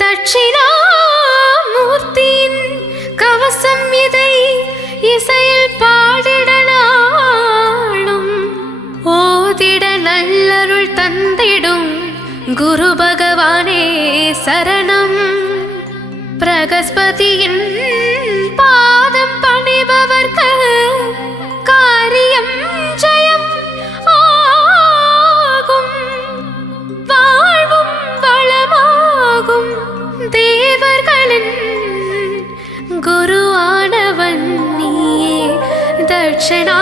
தட்சிணாமூர்த்தியின் கவசம் இதை இசையில் பாடிடனாலும் ஓதிட நல்லருள் தந்திடும் குரு பகவானே சரணம். பிரகஸ்பதியின் பாதம் பணிபவர்க்கு காரியம் ஜெயம் ஆகும், வாழ்வும் வளமாகும். தேவர்களின் குருவானவன் நீயே தட்சிணா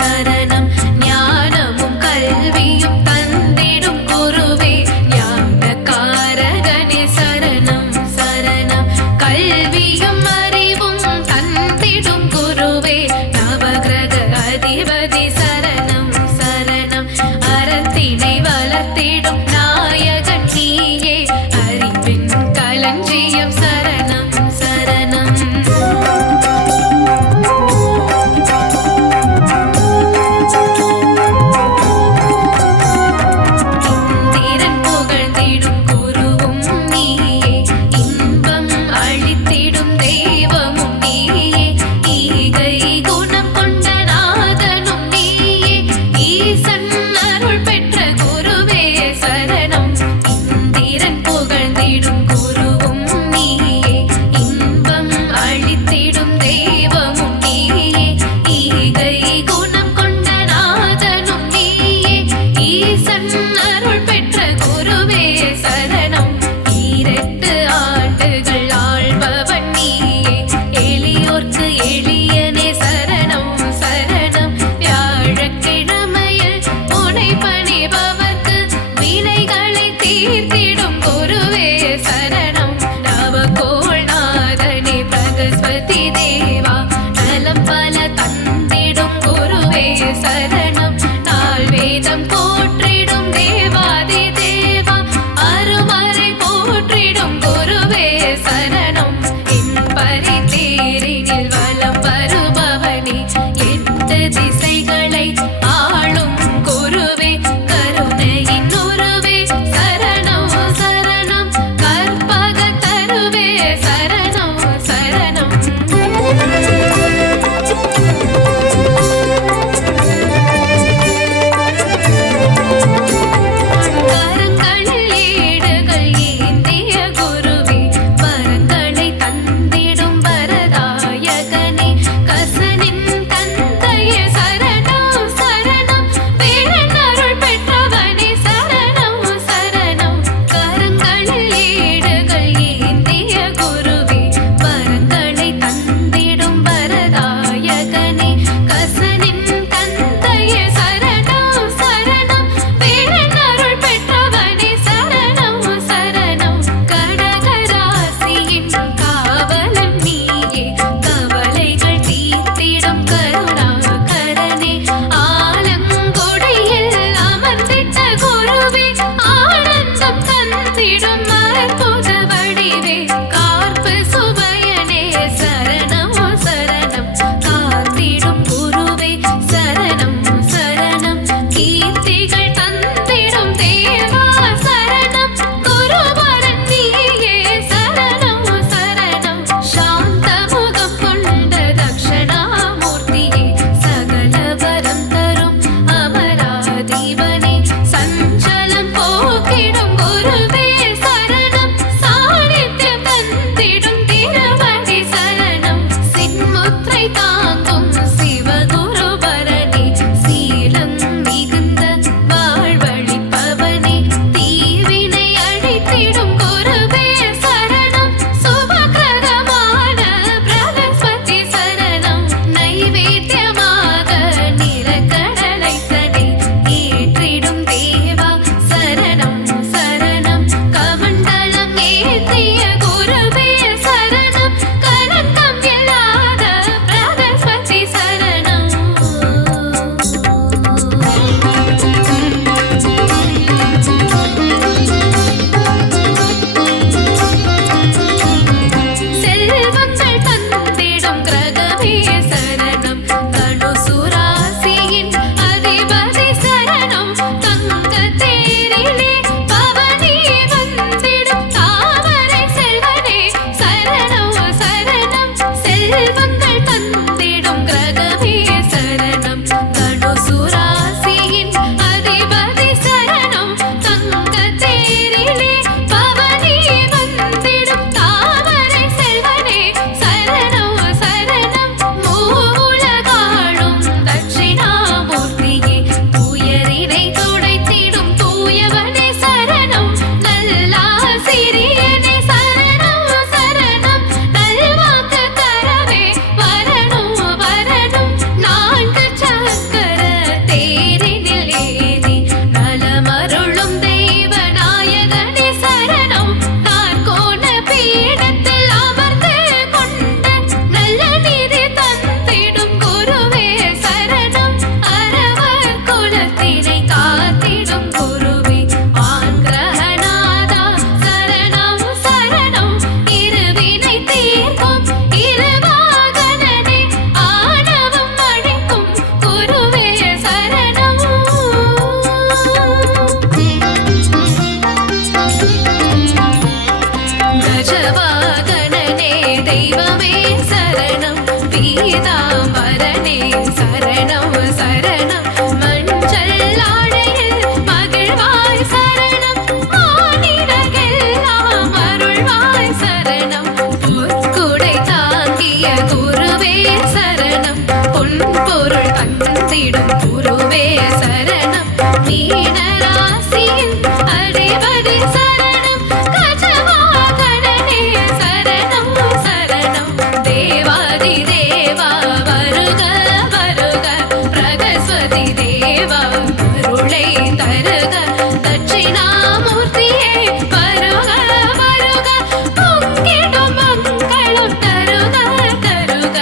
சரணம் பீதாம்பரனே சரணம் சரணம் மஞ்சள் ஆடையில் மகிழ்வாய் சரணம் மானிடர்க்கெல்லாம் அருள்வாய் சரணம் பொற்குடை தாங்கிய குருவே சரணம் பொன்பொருள் தந்திடும் குருவே சரணம் மீனராசியின் அதிபதி சரணம் கஜவாகனனே சரணம் சரணம் தேவாதி தேவா வருக வருக பிரகஸ்பதி தேவா அருளை தருக தட்சிணாமூர்த்தியே வருக வருக பொங்கிடும் மங்களம் தருக தருக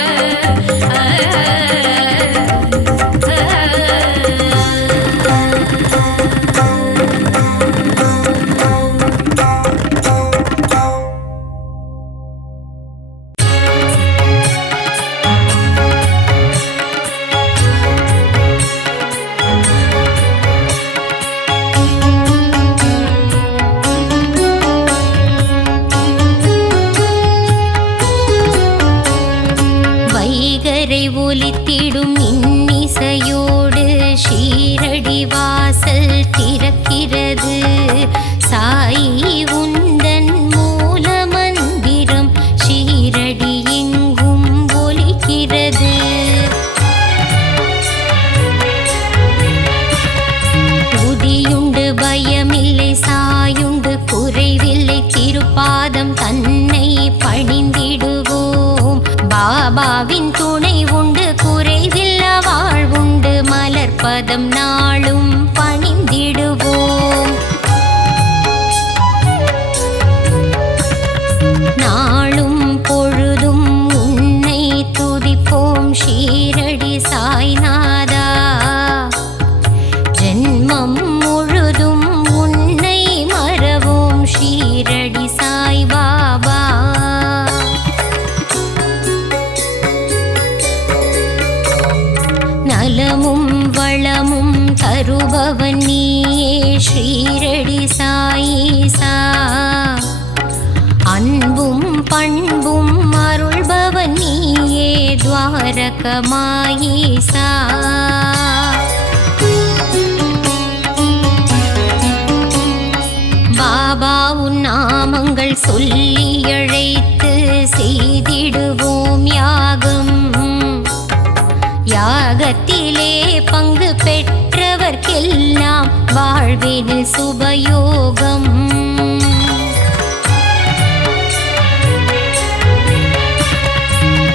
வைகரை ஒலித்திடும் இன்னிசையோடு ஷீரடி வாசல் திறக்கிறது. சாயி உந்தன் மூல மந்திரம் ஷீரடி எங்கும் ஒலிக்கிறது. உதியுண்டு பயமில்லை சாயுண்டு குறைவில்லை திருப்பாதம் தன்னை பணிந்திடுவோம். பாபாவின் துணை உண்டு குறைவில்ல வாழ்வுண்டு மலர்பதம் நாளும் பணிந்திடுவோம். நாளும் பொழுதும் உன்னை துதிப்போம் ஷீரடி சாய்நாதா. ஜென்மம் முழுதும் உன்னை மறவோம் ஷீரடி சாய் பாபா. நலமும் வளமும் தருபவன் நீயே ஷீரடி சாயீசா. அன்பும் பண்பும் அருள்பவன் நீயே துவாரகமாயீசா. பாபா உன் நாமங்கள் சொல்லி அழைத்து செய்திடுவோம் யாகம். யாகத்திலே பங்கு பெற்றவர்க்கெல்லாம் வாழ்வினில் சுபயோகம்.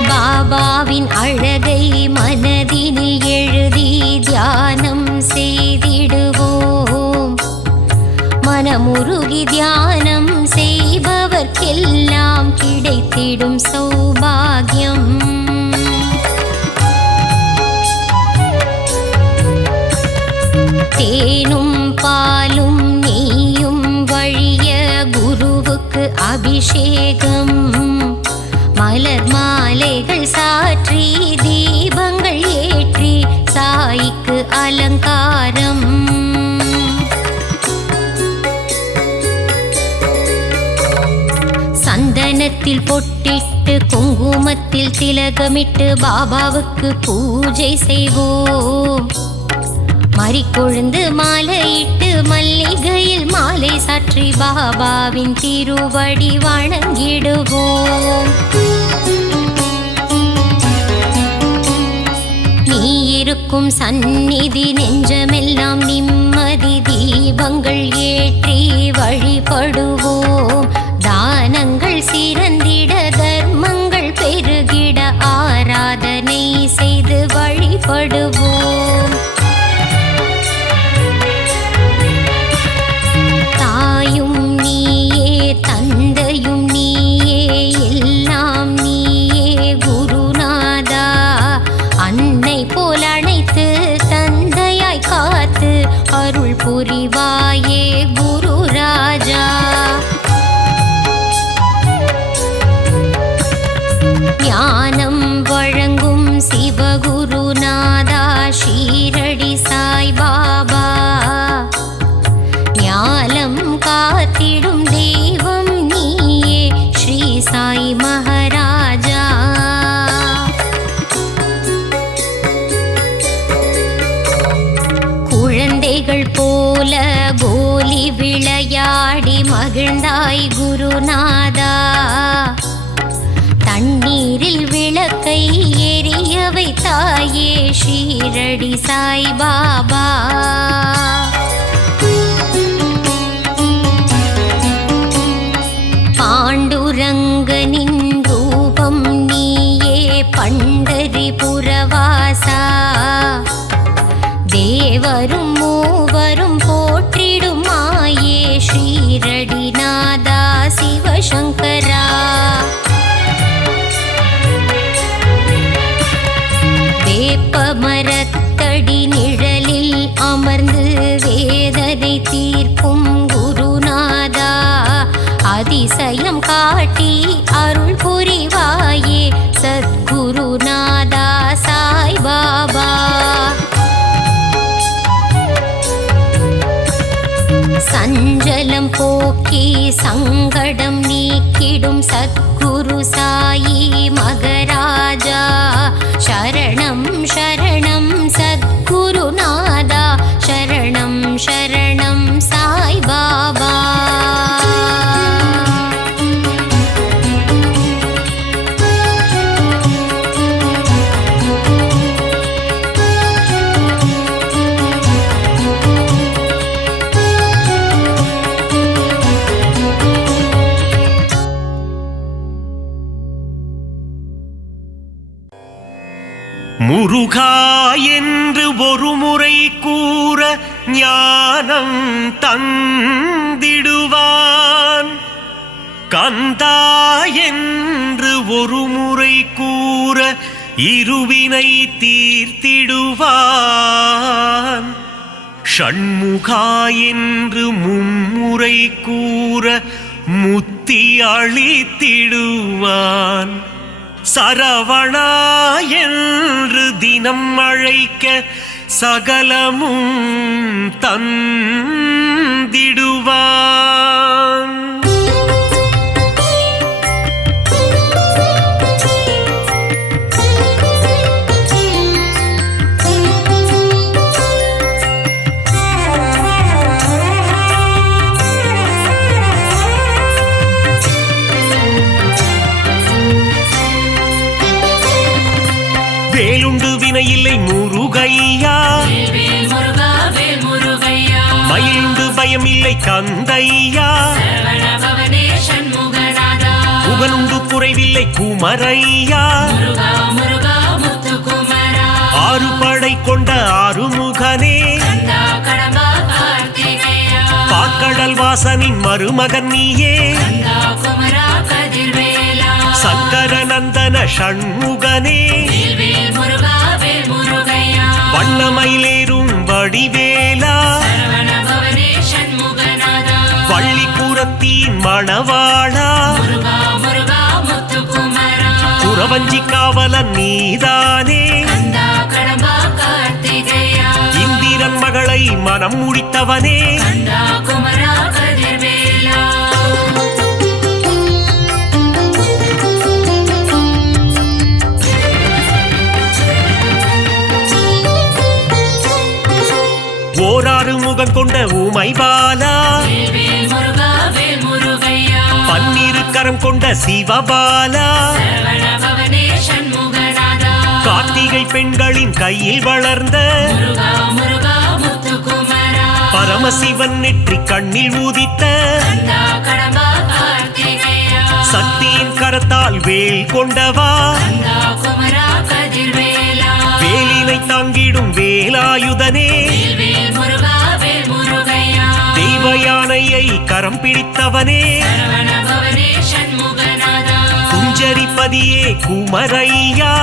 பாபாவின் அழகை மனதினில் எழுதி தியானம் செய்திடுவோம். மனமுருகி தியானம் செய்பவர்க்கெல்லாம் கிடைத்திடும் சௌபாகியம். தேனும் பாலும் நெய்யும் வழிய குருவுக்கு அபிஷேகம். மலர் மாலைகள் சாற்றி தீபங்கள் ஏற்றி சாய்க்கு அலங்காரம். சந்தனத்தில் பொட்டிட்டு குங்குமத்தில் திலகமிட்டு பாபாவுக்கு பூஜை செய்வோம். மறிக்கொழுந்து மாலையிட்டு மல்லிகையில் மாலை சாற்றி பாபாவின் திருவடி வணங்கிடுவோம். நீ இருக்கும் சந்நிதி நெஞ்சமெல்லாம் நிம்மதி தீபங்கள் ஏற்றி வழிபடுவோம். தானங்கள் சிறந்திட தர்மங்கள் பெருகிட ஆராதனை செய்து வழிபடுவோம். தாயும் நீயே தந்தையும் நீயே எல்லாம் நீயே குருநாதா. அன்னை போல் அணைத்து தந்தையாய் காத்து அருள் புரிவாயே குரு ராஜா. ஞானம் வழங்கும் சிவகுருநாதா ஷீரடி சாய் பாபா. ஞானம் காத்திடும் தெய்வம் நீயே ஸ்ரீ சாய் மகாராஜா. மகிழ்ந்தாய் குருநாதா. தண்ணீரில் விளக்கை எரிய வைத்தாயே ஷீரடி சாய்பாபா. பாண்டுரங்கனின் ரூபம் நீயே பண்டரிபுரவாசா. தேவரும் மூவரும் போற்றிடும் மாயே ஷீரடிநாதா சிவசங்கரா. வேப்பமரத்தடி நிழலில் அமர்ந்து வேதனை தீர்க்கும் குருநாதா. அதிசயம் காட்டி அருள் புரிவாயே சத்குருநாதா சாய்பாபா. சஞ்சலம் போக்கி சங்கடம் நீக்கிடும் சத்குரு சாயி மகராஜா. சரணம் சரணம் சத்குருநாதா, சரணம் சரணம் சாய்பாபா. முருகா என்று ஒரு முறை கூற ஞானம் தந்திடுவான். கந்தா என்று ஒரு முறை கூற இருவினை தீர்த்திடுவான். ஷண்முகா என்று மும்முறை கூற முத்தி அளித்திடுவான். சரவணா என்று தினம் அழைக்க சகலமும் தந்திடுவான். வேலுண்டு வினையில்லை முருகையா, மயிலுண்டு பயமில்லை கந்தையா. புகழுண்டு குறைவில்லை குமரையா. ஆறு படை கொண்ட ஆறுமுகனே, பாக்கடல் வாசனின் மருமகன் நீயே. சங்கரநந்தன ஷண்முகனே, வண்ணமயிலேறும் வடிவேலா. வள்ளிபுரத்தின் மணவாளா, புறவஞ்சி காவலன் நீதானே. இந்திரன் மகளை மனம் முடித்தவனே, ஓராறு முகம் கொண்ட ஊமை பாலா. பன்னிரு கரம் கொண்ட சிவபாலா. கார்த்திகை பெண்களின் கையில் வளர்ந்த பரமசிவன் நெற்றி கண்ணில் ஊதித்த சக்தியின் கரத்தால் வேல் கொண்டவா. வேலினை தாங்கிடும் வேலாயுதனே, தெய்வ யானையை கரம் பிடித்தவனே. குஞ்சரிப்பதியே குமரையா,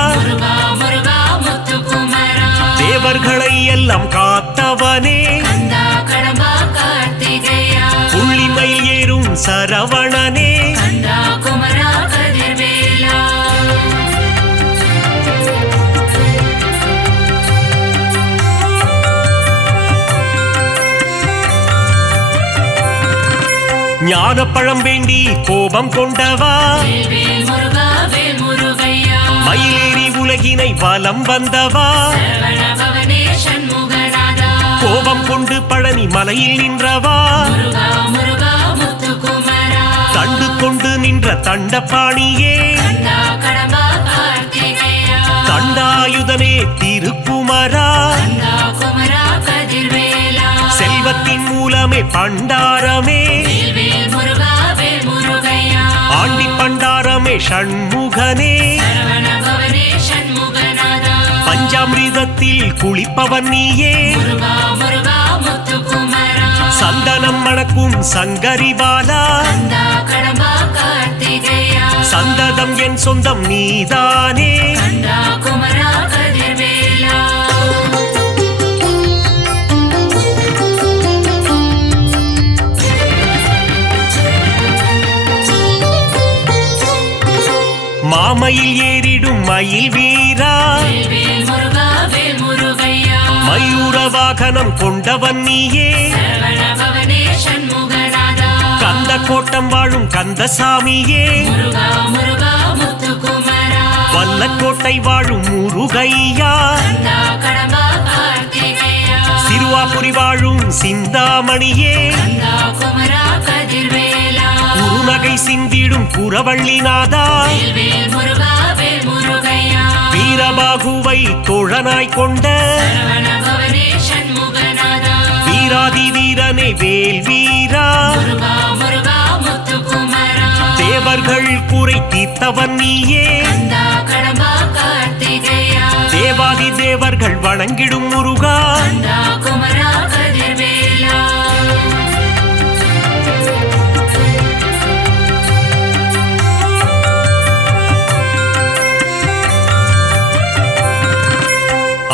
தேவர்களை எல்லாம் காத்தவனே. புள்ளிமயில் ஏறும் சரவணனே, ஞானப்பழம் வேண்டி கோபம் கொண்டவா. மயிலேறி உலகினை வலம் வந்தவா. கோபம் கொண்டு பழனி மலையில் நின்றவா. தண்டு கொண்டு நின்ற தண்டபாணியே கந்தா கடம்பா கார்த்திகேயா தண்டாயுதனே திருக்குமரா கந்தா குமரா கதிர்வேலா செல்வத்தின் மூலமே பண்டாரமே வேல் முருகா வேல் முருகையா ஆண்டி பண்டாரமே ஷண்முகனே சரவண பவனே சண்முகநாதா பஞ்சாமிர்தத்தில் குளிப்பவன் நீயே முருகா முருகா முத்துக்குமரா சந்தனம் மணக்கும் சங்கரிபாலா கந்தா கடம்பா கார்த்திகேயா சந்ததம் என் சொந்தம் நீதானே கந்தா குமரா கதிர்வேலா மாமயில் ஏறிடும் மயில் வீரா வேல் முருகா வேல் முருகையா மயூர வாகனம் கொண்டவன் நீயே சரவண பவனே சண்முகநாதா கந்த கோட்டம் வாழும் கந்தசாமியே முருகா முருகா முத்துக்குமரா வல்லக்கோட்டை வாழும் முருகையா கந்தா கடம்பா கார்த்திகேயா சிறுவாபுரி வாழும் சிந்தாமணியே கந்தா குமரா கதிர்வேலா குறுநகை சிந்திடும் குரவள்ளிநாதா வேல் முருகா வேல் முருகையா வீரபாகுவை தோழனாய் கொண்ட சரவண பவனே சண்முகநாதா வீராதி வீரனே வேல் வீரா முருகா முருகா முத்துக்குமரா தேவர்கள் குறை தீர்த்தவன் நீயே கந்தா கடம்பா கார்த்திகேயா தேவாதி தேவர்கள் வணங்கிடும் முருகா கந்தா குமரா கதிர்வேலா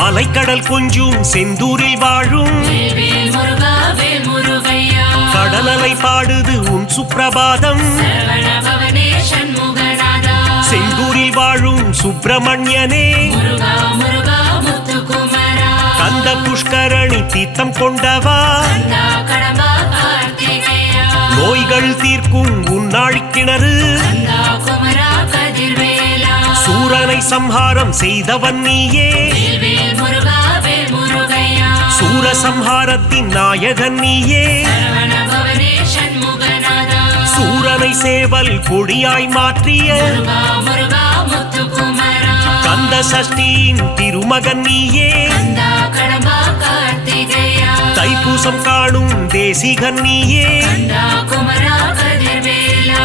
அலைக்கடல் கொஞ்சும் செந்தூரில் வாழும் வேல் முருகா வேல் முருகையா கடலலை பாடுது உன் சுப்பிரபாதம் சரவண பவனே சண்முகநாதா செந்தூரில் வாழும் சுப்பிரமணியனே முருகா முருகா முத்துக்குமரா கந்த புஷ்கரணி தீர்த்தம் கொண்டவா கந்தா கடம்பா கார்த்திகேயா நோய்கள் தீர்க்கும் உன்னாழி கிணறு கந்தா குமரா கதிர்வேலா சூரனை சம்ஹாரம் செய்தவன் நீயே வேல் முருகா வேல் முருகையா சூரசம்ஹாரத்தின் நாயகன் நீயே சரவண பவனே சண்முகநாதா சூரனை சேவல் கொடியாய் மாற்றிய முருகா முருகா முத்துக்குமரா கந்த சஷ்டியின் திருமகன் நீயே கந்தா கடம்பா கார்த்திகேயா தைப்பூசம் காணும் தேசிகன் நீயே கந்தா குமரா கதிர்வேலா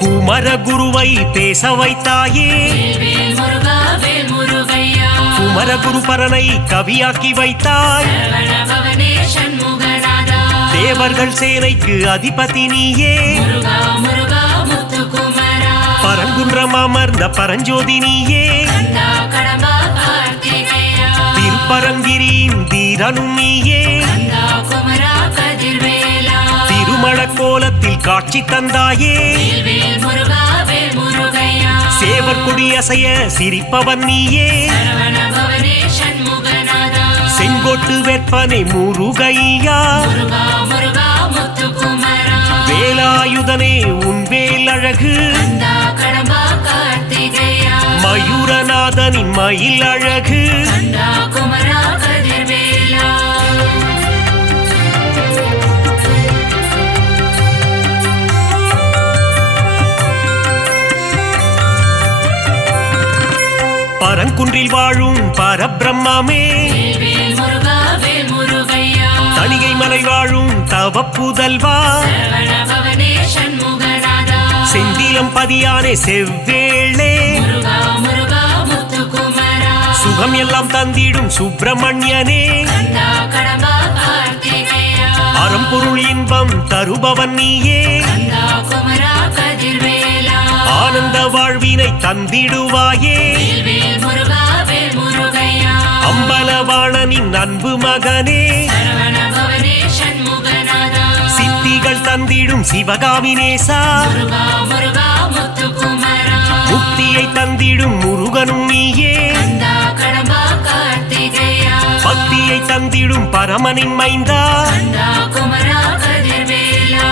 குமரகுருவை பேச வைத்தாயே வேல் முருகா வேல் முருகையா குமரகுரு பரனை கவியாக்கி வைத்தாய் சரவண பவனே சண்முகநாதா தேவர்கள் சேனைக்கு அதிபதி நீயே முருகா முருகா முத்துக்குமரா பரங்குன்றம் அமர்ந்த பரஞ்சோதி நீயே கந்தா கடம்பா கார்த்திகேயா திருப்பரங்கிரியின் தீரனும் நீயே கந்தா குமரா கதிர்வேலா திருமண கோலத்தில் காட்சி தந்தாயே வேல் முருகா வேல் முருகையா சேவர் கொடி அசைய சிரிப்பவன் நீயே சரவண பவனே சண்முகநாதா செங்கோட்டு வெப்பனை முருகையா முருகா முருகா முத்துக்குமரா வேலாயுதனே உன் வேல் அழகு கந்தா கடம்பா கார்த்திகேயா மயூரநாதனின் மயில் அழகு கந்தா குமரா கதிர்வேலா பரங்குன்றில் வாழும் பரபிரம்மே வேல் முருகா வேல் முருகையா தணிகை மலை வாழும் தவ புதல்வா சரவண பவனே சண்முகநாதா செந்திலம் பதியானே செவ்வேளே முருகா முருகா முத்துக்குமரா சுகம் எல்லாம் தந்திடும் சுப்பிரமணியனே கந்தா கடம்பா கார்த்திகேயா அறம்பொருள் இன்பம் தருபவன் நீயே கந்தா குமரா கதிர்வேலா ஆனந்த வாழ்வினை தந்திடுவாயே வேல் முருகா வேல் முருகையா அம்பலவாணனின் அன்பு மகனே சரவண பவனே சண்முகநாதா சித்திகள் தந்திடும் சிவகாமி நேசா முருகா முருகா முத்துக்குமரா முக்தியை தந்திடும் முருகனும் நீயே கந்தா கடம்பா கார்த்திகேயா பக்தியை தந்திடும் பரமனின் மைந்தா கந்தா குமரா கதிர்வேலா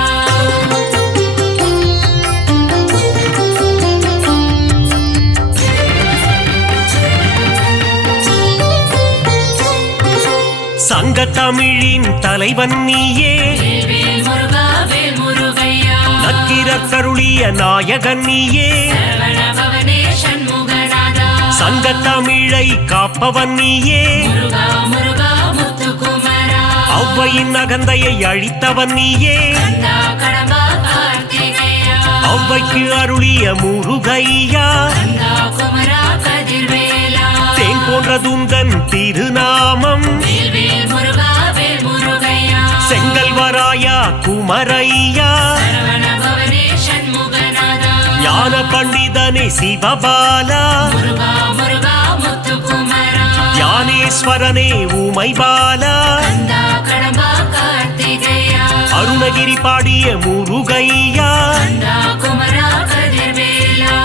சங்க தமிழின் தலைவன் நீயே வேல் முருகா வேல் முருகையா நக்கீரர் கருளிய நாயகன் நீயே சரவண பவனே சண்முகநாதா சங்க தமிழை காப்பவன் நீயே முருகா முருகா முத்துக்குமரா ஔவையின் அகந்தையை அழித்தவன் நீயே கந்தா கடம்பா கார்த்திகேயா ஔவைக்கு அருளிய முருகையா கந்தா குமரா கதிர்வேலா தேன் போன்ற துந்தன் திருநாமம் வேல் வேல் முருகா வேல் முருகையா செங்கல்வராயா குமரையா சரவண பவனே சண்முகநாதா ஞான பண்டிதனே சிவபாலா முருகா முருகா முத்துக்குமரா ஞானேஸ்வரனே உமைபாலா கந்தா கடம்பா கார்த்திகேயா அருணகிரி பாடிய முருகையா கந்தா குமரா கதிர்வேலா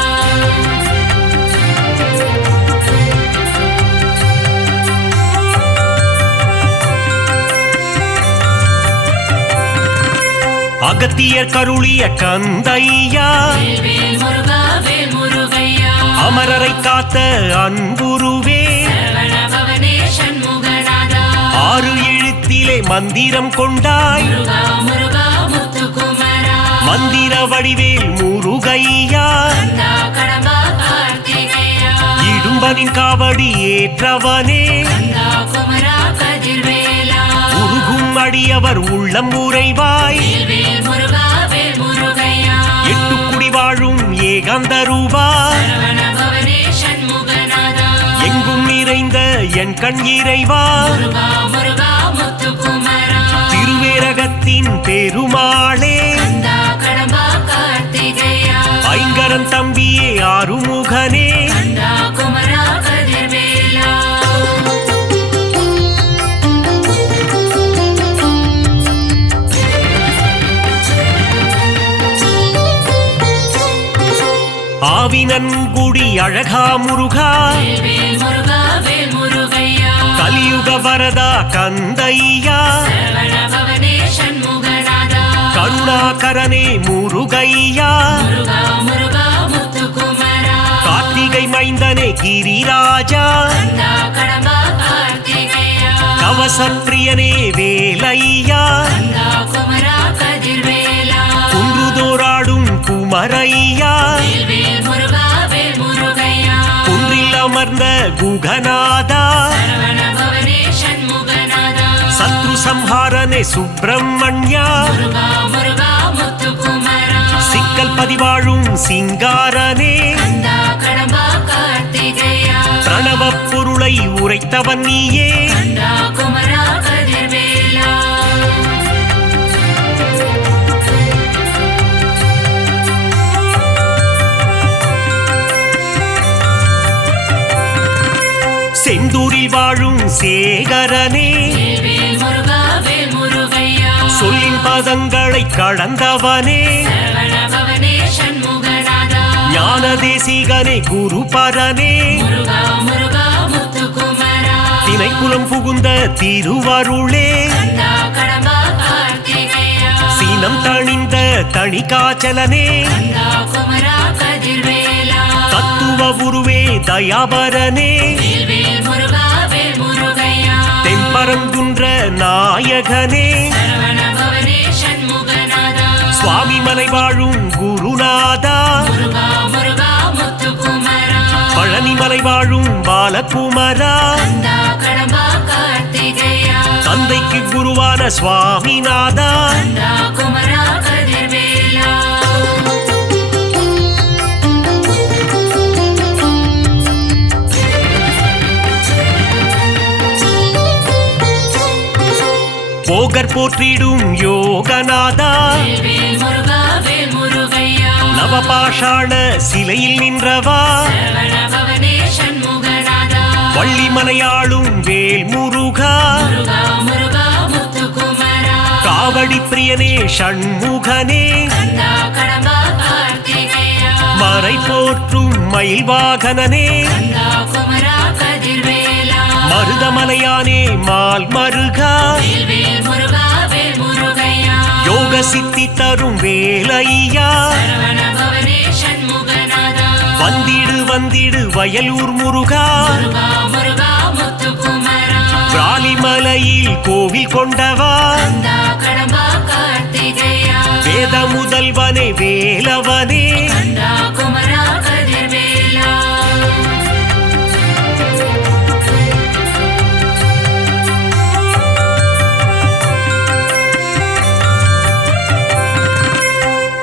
அகத்தியர் கருளிய கந்தையா வேல் வேல் முருகா வேல் முருகையா அமரரை காத்த அன்புருவே சரவண பவனே சண்முகநாதா ஆறு எழுத்திலே மந்திரம் கொண்டாய் முருகா முருகா முத்துக்குமரா மந்திர வடிவேல் முருகையா கந்தா கடம்பா கார்த்திகேயா இடும்பனின் காவடி ஏற்றவனே கந்தா குமரா கதிர்வேலா உருகும் அடியவர் உள்ளம் உறைவாய் வேல் வேல் முருகா வேல் முருகையா எட்டுக்குடி வாழும் ஏகாந்த ரூபா சரவண பவனே சண்முகநாதா எங்கும் நிறைந்த என் கண் இறைவா முருகா முருகா முத்துக்குமரா திருவேரகத்தின் பெருமாளே கந்தா கடம்பா கார்த்திகேயா ஐங்கரன் தம்பியே ஆறுமுகனே கந்தா குமரா கதிர்வேலா ஆவினன்குடி அழகா முருகா வேல் வேல் முருகா வேல் முருகையா கலியுக வரதா கந்தையா சரவண பவனே சண்முகநாதா கருணாகரனே முருகையா முருகா முருகா முத்துக்குமரா கார்த்திகை மைந்தனே கிரிராஜா கந்தா கடம்பா கார்த்திகேயா கவசப்பிரியனே வேலையா கந்தா குமரா கதிர்வேலா குன்றுதோராடும் குமரையா வேல் வேல் முருகா வேல் முருகையா குன்றில் அமர்ந்த குகநாதா சரவண பவனே சண்முகநாதா சத்ரு சம்ஹாரனே சுப்பிரமணியா முருகா முருகா முத்துக்குமரா சிக்கல் பதிவாழும் சிங்காரனே கந்தா கடம்பா கார்த்திகேயா பிரணவ பொருளை உரைத்தவன் நீயே கந்தா குமரா கதிர்வேலா செந்தூரில் வாழும் சேகரனே வேல் வேல் முருகா வேல் முருகையா சொல்லின் பதங்களை கடந்தவனே சரவண பவனே சண்முகநாதா ஞான தேசிகனே குருபரனே முருகா முருகா முத்துக்குமரா திணைக்குலம் புகுந்த திருவருளே கந்தா கடம்பா கார்த்திகேயா சீனம் தணிந்த தணிகாச்சலனே கந்தா குமரா கதிர்வேலா தத்துவ உருவே தயாபரனே வேல் வேல் முருகா வேல் முருகையா தென்பரங்குன்ற நாயகனே சரவண பவனே சண்முகநாதா சுவாமி மலை வாழும் குருநாதா முருகா முருகா முத்துக்குமரா பழனிமலை வாழும் பாலகுமரா கந்தா கடம்பா கார்த்திகேயா தந்தைக்கு குருவான சுவாமிநாதா கந்தா குமரா கதிர்வேலா போகர் போற்றிடும் யோகநாதா வேல் வேல் முருகா வேல் முருகையா நவபாஷாண சிலையில் நின்றவா சரவண பவனே சண்முகநாதா வள்ளிமலையாளும் வேல் முருகா முருகா முருகா முத்துக்குமரா காவடி பிரியனே ஷண்முகனே கந்தா கடம்பா கார்த்திகேயா மறை போற்றும் மயில் வாகனனே கந்தா குமரா கதிர்வேலா மருதமலையானே மால் மருகா வேல் வேல் முருகா வேல் முருகையா யோக சித்தி தரும் வேலையா சரவண பவனே சண்முகநாதா வந்திடு வந்திடு வயலூர் முருகா முருகா முருகா முத்துக்குமரா பிராலிமலையில் கோவில் கொண்டவா கந்தா கடம்பா கார்த்திகேயா வேத முதல்வனே வேலவனே கந்தா குமரா கதிர்வேலா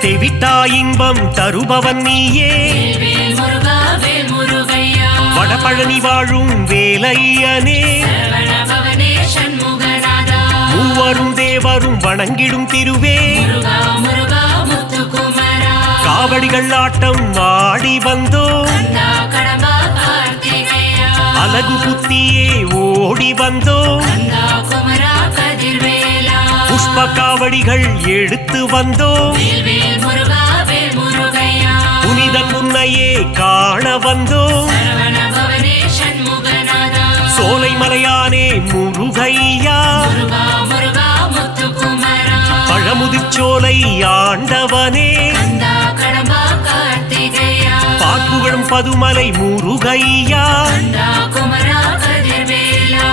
தெவிட்டா இன்பம் தருபவன் நீயே வேல் முருகா வேல் முருகையா வடபழனி வாழும் வேலையனே சரவண பவனே சண்முகநாதா மூவரும் தேவரும் வணங்கிடும் திருவே முருகா முருகா முத்துக்குமரா காவடிகள் ஆட்டம் ஆடி வந்தோ கந்தா கடம்பா கார்த்திகேயா அலகு புத்தியே ஓடி வந்தோ கந்தா குமரா கதிர்வேலா புஷ்ப காவடிகள் எடுத்து வந்தோ வேல் வேல் முருகா வேல் முருகையா புனிதன் உன்னையே காண வந்தோ சரவண பவனே சண்முகநாதா சோலை மலையானே முருகையா முருகா முருகா முத்துக்குமரா பழமுதிர்ச்சோலை ஆண்டவனே கந்தா கடம்பா கார்த்திகேயா பாக்குகளும் பதுமலை முருகையா கந்தா குமரா கதிர்வேலா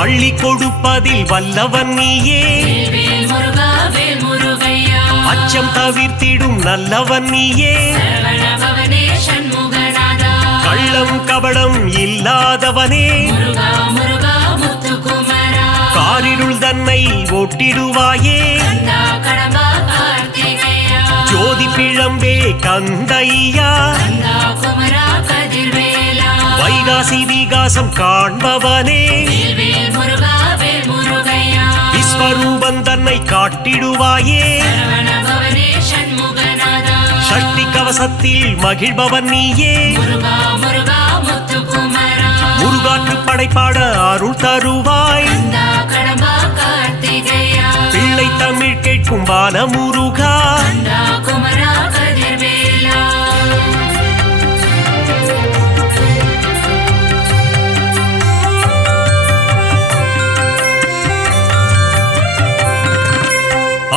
அள்ளி கொடுப்பதில் வல்லவன் நீயே வேல் வேல் முருகா வேல் முருகையா அச்சம் தவிர்த்திடும் நல்லவன் நீயே சரவண பவனே சண்முகநாதா கள்ளம் கபடம் இல்லாதவனே முருகா முருகா முத்துக்குமரா காரிருள் தன்னை ஓட்டிடுவாயே கந்தா கடம்பா கார்த்திகேயா ஜோதி பிழம்பே கந்தையா கந்தா குமரா கதிர்வேலா வைகாசி விகாசம் காண்பவனே வேல் வேல் முருகா வேல் முருகையா விஸ்வரூபன் தன்னை காட்டிடுவாயே சரவண பவனே சண்முகநாதா சக்தி கவசத்தில் மகிழ்பவன் நீயே முருகா முருகா முத்துக்குமரா முருகாற்று படைப்பாட அருள் தருவாய் கந்தா கடம்பா கார்த்திகேயா பிள்ளை தமிழ் கேட்கும் பால முருகா கந்தா குமரா கதிர்வேலா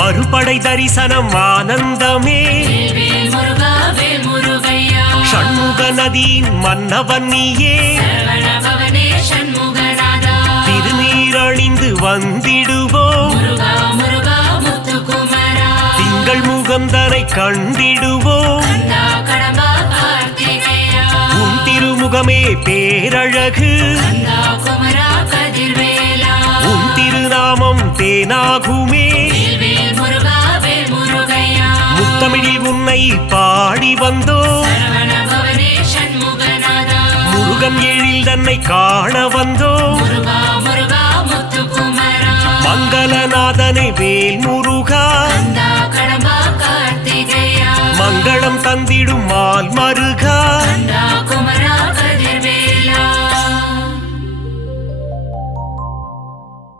அறுபடை தரிசனம் ஆனந்தமே வேல் வேல் முருகா வேல் முருகையா சண்முக நதியின் மன்னவன் நீயே சரவண பவனே சண்முகநாதா திருநீரணிந்து வந்திடுவோம் முருகா முருகா முத்துக்குமரா திங்கள் முகந்தனை கண்டிடுவோம் கந்தா கடம்பா கார்த்திகேயா உன் திருமுகமே பேரழகு கந்தா குமரா கதிர்வேலா உன் திருநாமம் தேனாகுமே வேல் வேல் முருகா வேல் முருகையா முத்தமிழில் உன்னை பாடி வந்தோ சரவண பவனே சண்முகநாதா முருகன் எழில் தன்னை காண வந்தோ முருகா முருகா முத்துக்குமரா மங்களநாதனை வேல் முருகா கந்தா கடம்பா கார்த்திகேயா மங்களம் தந்திடும் மால் மருகா கந்தா